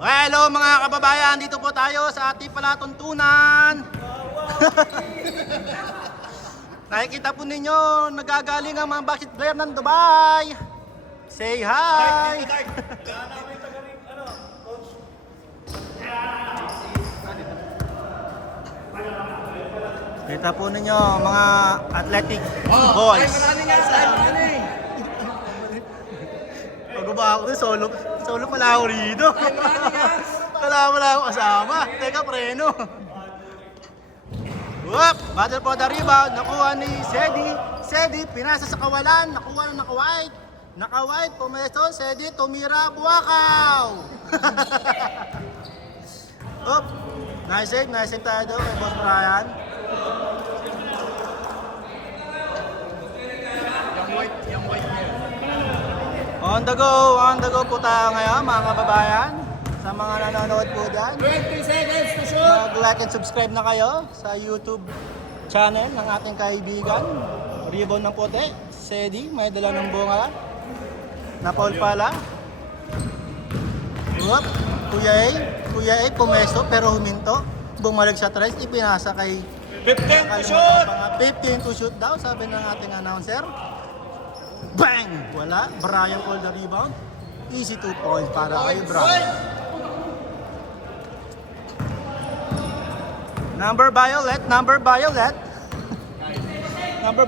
Hello mga kababayan, dito po tayo sa ating palatuntunan. Nakikita po ninyo, nagagaling ang mga basket player ng Dubai. Say hi! Kita po ninyo, mga athletic boys. Bago ba ako solo pala ako rito. Wala ako kasama. Teka, preno. Whoop! Battle for the rebound. Nakuha ni Sedi, pinasa sa kawalan. Nakuha na naka-white. Naka-white, pumesto. Sedi, tumira, buwakaw. Oop! Nice save tayo doon kay Boss Brian. Yung white niya. On the go po tayo ngayon mga kababayan. Sa mga nanonood po dyan, 20 seconds to shoot! mag-like and subscribe na kayo sa YouTube channel ng ating kaibigan. Ribbon ng puti, Sedi, may dala ng bunga. Napol pala. Whoop! Kuya A, pumesto pero huminto. Bumalik sa tres, ipinasa kay 15 to shoot! 15 to shoot daw, sabi ng ating announcer. Bang! Wala. Brian called the rebound. Easy 2 points para kay Brian. Number Violet. Number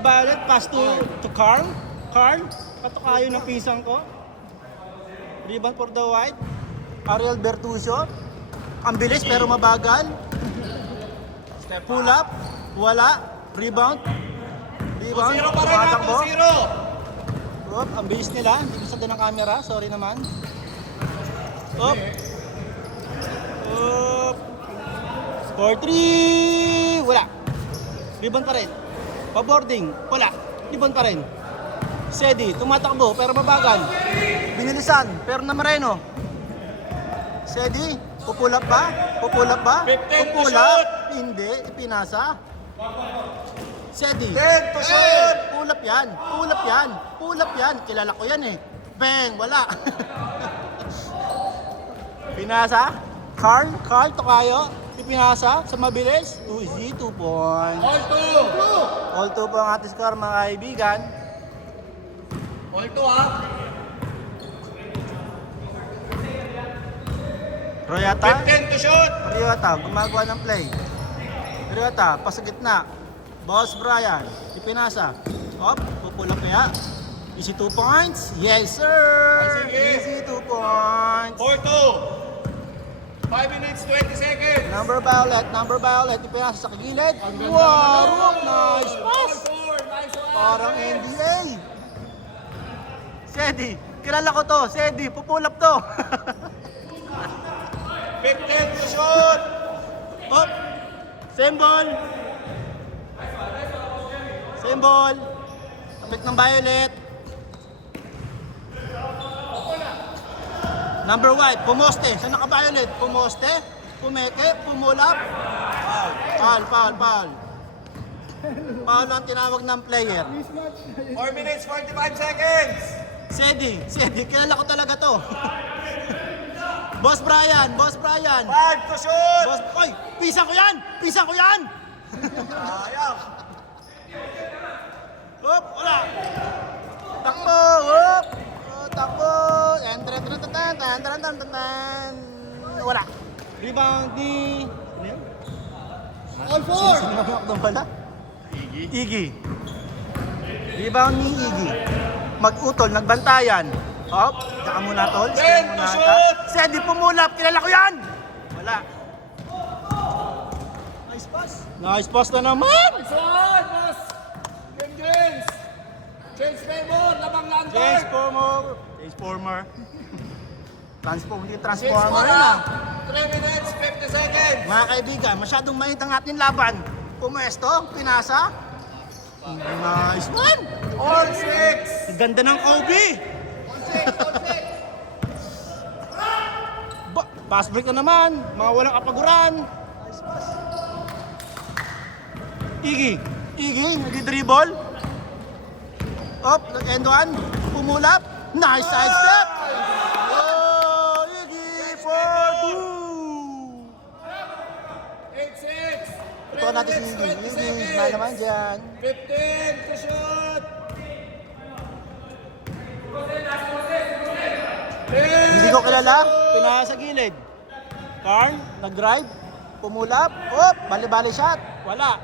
Violet, pass to Carl. Carl, patukayo ng pisang ko. Rebound for the white. Ariel Bertuccio. Ang bilis pero mabagal. Pull up. Wala. Rebound. 0 pa rin ha, Tumatakbo. 0! Oop, ang bilis nila. Hindi ko sa doon ng camera. Sorry naman. Oop. Oop. Score 3. Wala. Rebound pa rin. Pa-boarding. Wala. Rebound pa rin. Sedi, tumatakbo pero mabagal. Binilisan pero na Moreno. Sedi, pupulap ba? 15 to shoot! Hindi, ipinasa. Sedi. 10 to shoot! Pull up yan. Kilala ko yan eh. Bang, wala. Pinasa. Carl, Tokayo. Ipinasa sa mabilis. 2 points. All 2! All 2 po ang ating score mga kaibigan. All 2 ha? Royata. 15 to shoot! Royata, gumagawa ng play. Royata, pasa gitna. Boss Brian, ipinasa. Hop, pupulap kaya. Easy 2 points. Yes, sir. Sige. Easy 2 points. 4-2! 5 minutes, 20 seconds! Number Violet, ipinasa sa kagilid. Wow, Rook, nice pass. 4-4! Nice one! Parang NBA. Sedi, kilala ko to. Sedi, pupulap to. 15 to shoot! Hop, same ball. Kapit ng Violet. Number white, pumoste. Saan naka-Violet? Pumoste, pumeke, pumulap. Foul. Foul ang tinawag ng player. 4 minutes, 45 seconds! Sedi, kilala ko talaga to. Boss Brian. 5 to shoot! Oy, pisang ko yan! Sayang! Hop, wala. Takbo, hop. Takbo. Wala. Rebound ni... All 4! Sino doon pala? Iggy. Rebound ni Iggy. Mag-utol, nagbantayan. Hop, daka muna tol. 10 to shoot! Sedi pumulap, kilala ko yan! Wala. Nice pass na naman! Nice one, boss! James! James Raymond, labang lantern! Transformer. Hindi 6 transformer more yun ah. 3 minutes, 50 seconds! Mga kaibigan, masyadong mainit ang ating laban. Pumesto, pinasa. Nice one! All 6! Ganda ng Kobe! Pass break na naman, mga walang kapaguran. Iggy, nag-dribble. Up, nag-end one, pumulap. Nice side step! Oh, Iggy for 2 Tutukan natin si Iggy. Iggy, smile naman dyan. 15 to shoot. 10. Hindi ko kilala. Pinasa sa gilid. Karn, nag-drive. Pumulap. Op, bali-bali shot. Wala.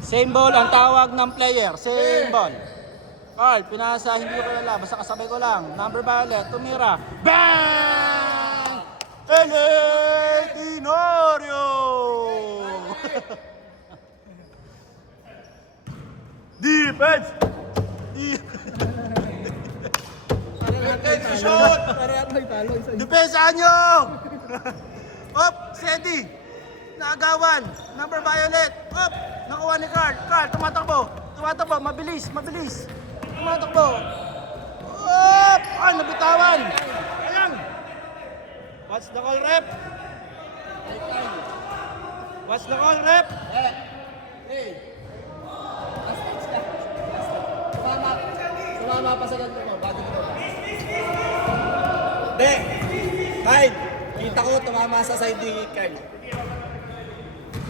Same ball ang tawag ng player. Same ball. Carl, pinasa, hindi ko kilala. Basta kasabay ko lang. Number violet, tumira. Bang! L.A. Tenorio! Defense! Shoot. Depensa nyo! Op, Sedi. Naagawan. Number violet. Op, nakuha ni Carl. Carl, tumatakbo. Tumatakbo, mabilis, mabilis. Tumatakbo. Op! Ah, nabitawan. Ayan. What's the call, rep? What's the call, rep? Hey. Sumama pa sa ganito mo. Bago mo. Hindi. Kyle. Kita ko tumama sa side ni Kyle.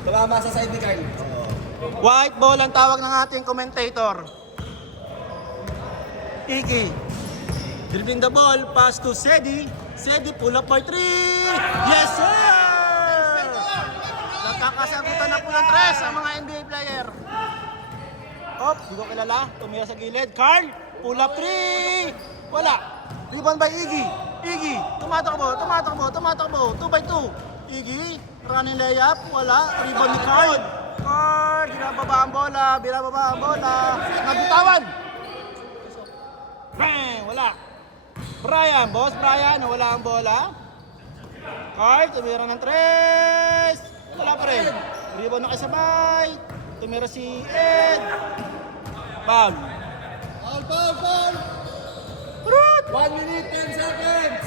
Tumama sa side ni Kyle. White ball ang tawag ng ating commentator. Iggy. Dribbling the ball, pass to Sedi. Sedi, pull up by 3. Yes, sir! Nagkakasagutan na po ng 3 ang mga NBA player. Op, di ko kilala. Tumira sa gilid. Carl, pull up 3. Wala. Rebound by Iggy. Iggy, tumatakbo, tumatakbo, tumatakbo. 2 by 2. Iggy, running layup. Wala. Rebound ni Carl. Carl, binababa ang bola. Binababa ang bola. Nabitawan. Bang! Wala. Brian, boss Brian, wala ang bola. Carl, tumira ng 3. Wala pa rin. Rebound na kasabay. Tumira si Ed. Foul. Foul. 1 minute, 10 seconds.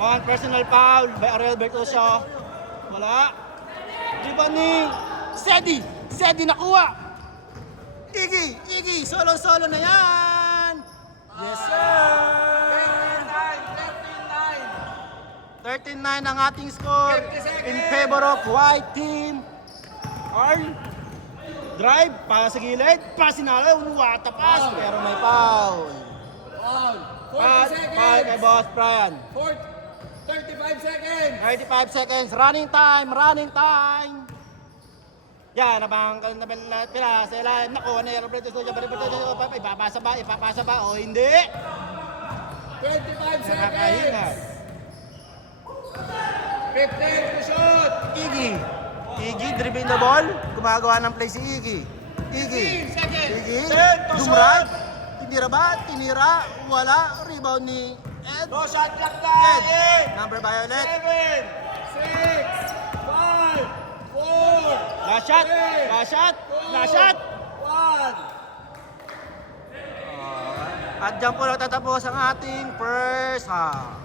On personal foul by Ariel Bertosio. Wala. Rebound ni Sedi. Sedi nakuha. Iggy, solo na yan. Yes, sir. 13-9 ang ating score 50 seconds. in favor of white team. Carl, drive, para sa gilid, pass sinala, wata pass, pero may foul. Foul. 40 Foul seconds. kay Boss Brian. 35 seconds. 35 seconds, running time. Yan, nabang pila sa ilalim. Naku, ano yung ipapasa ba o hindi? 25 Nakakahina. seconds. 15 to shoot. Iggy, dribbling the ball. Gumagawa ng play si Iggy. 15 seconds. Iggy, 10 to dumrag. Tinira, wala. Rebound ni Ed. No shot clock Ed, time. number violet. 7, 6, 5, 4, Last shot. 1. At dyan po nagtatapos ang ating first half.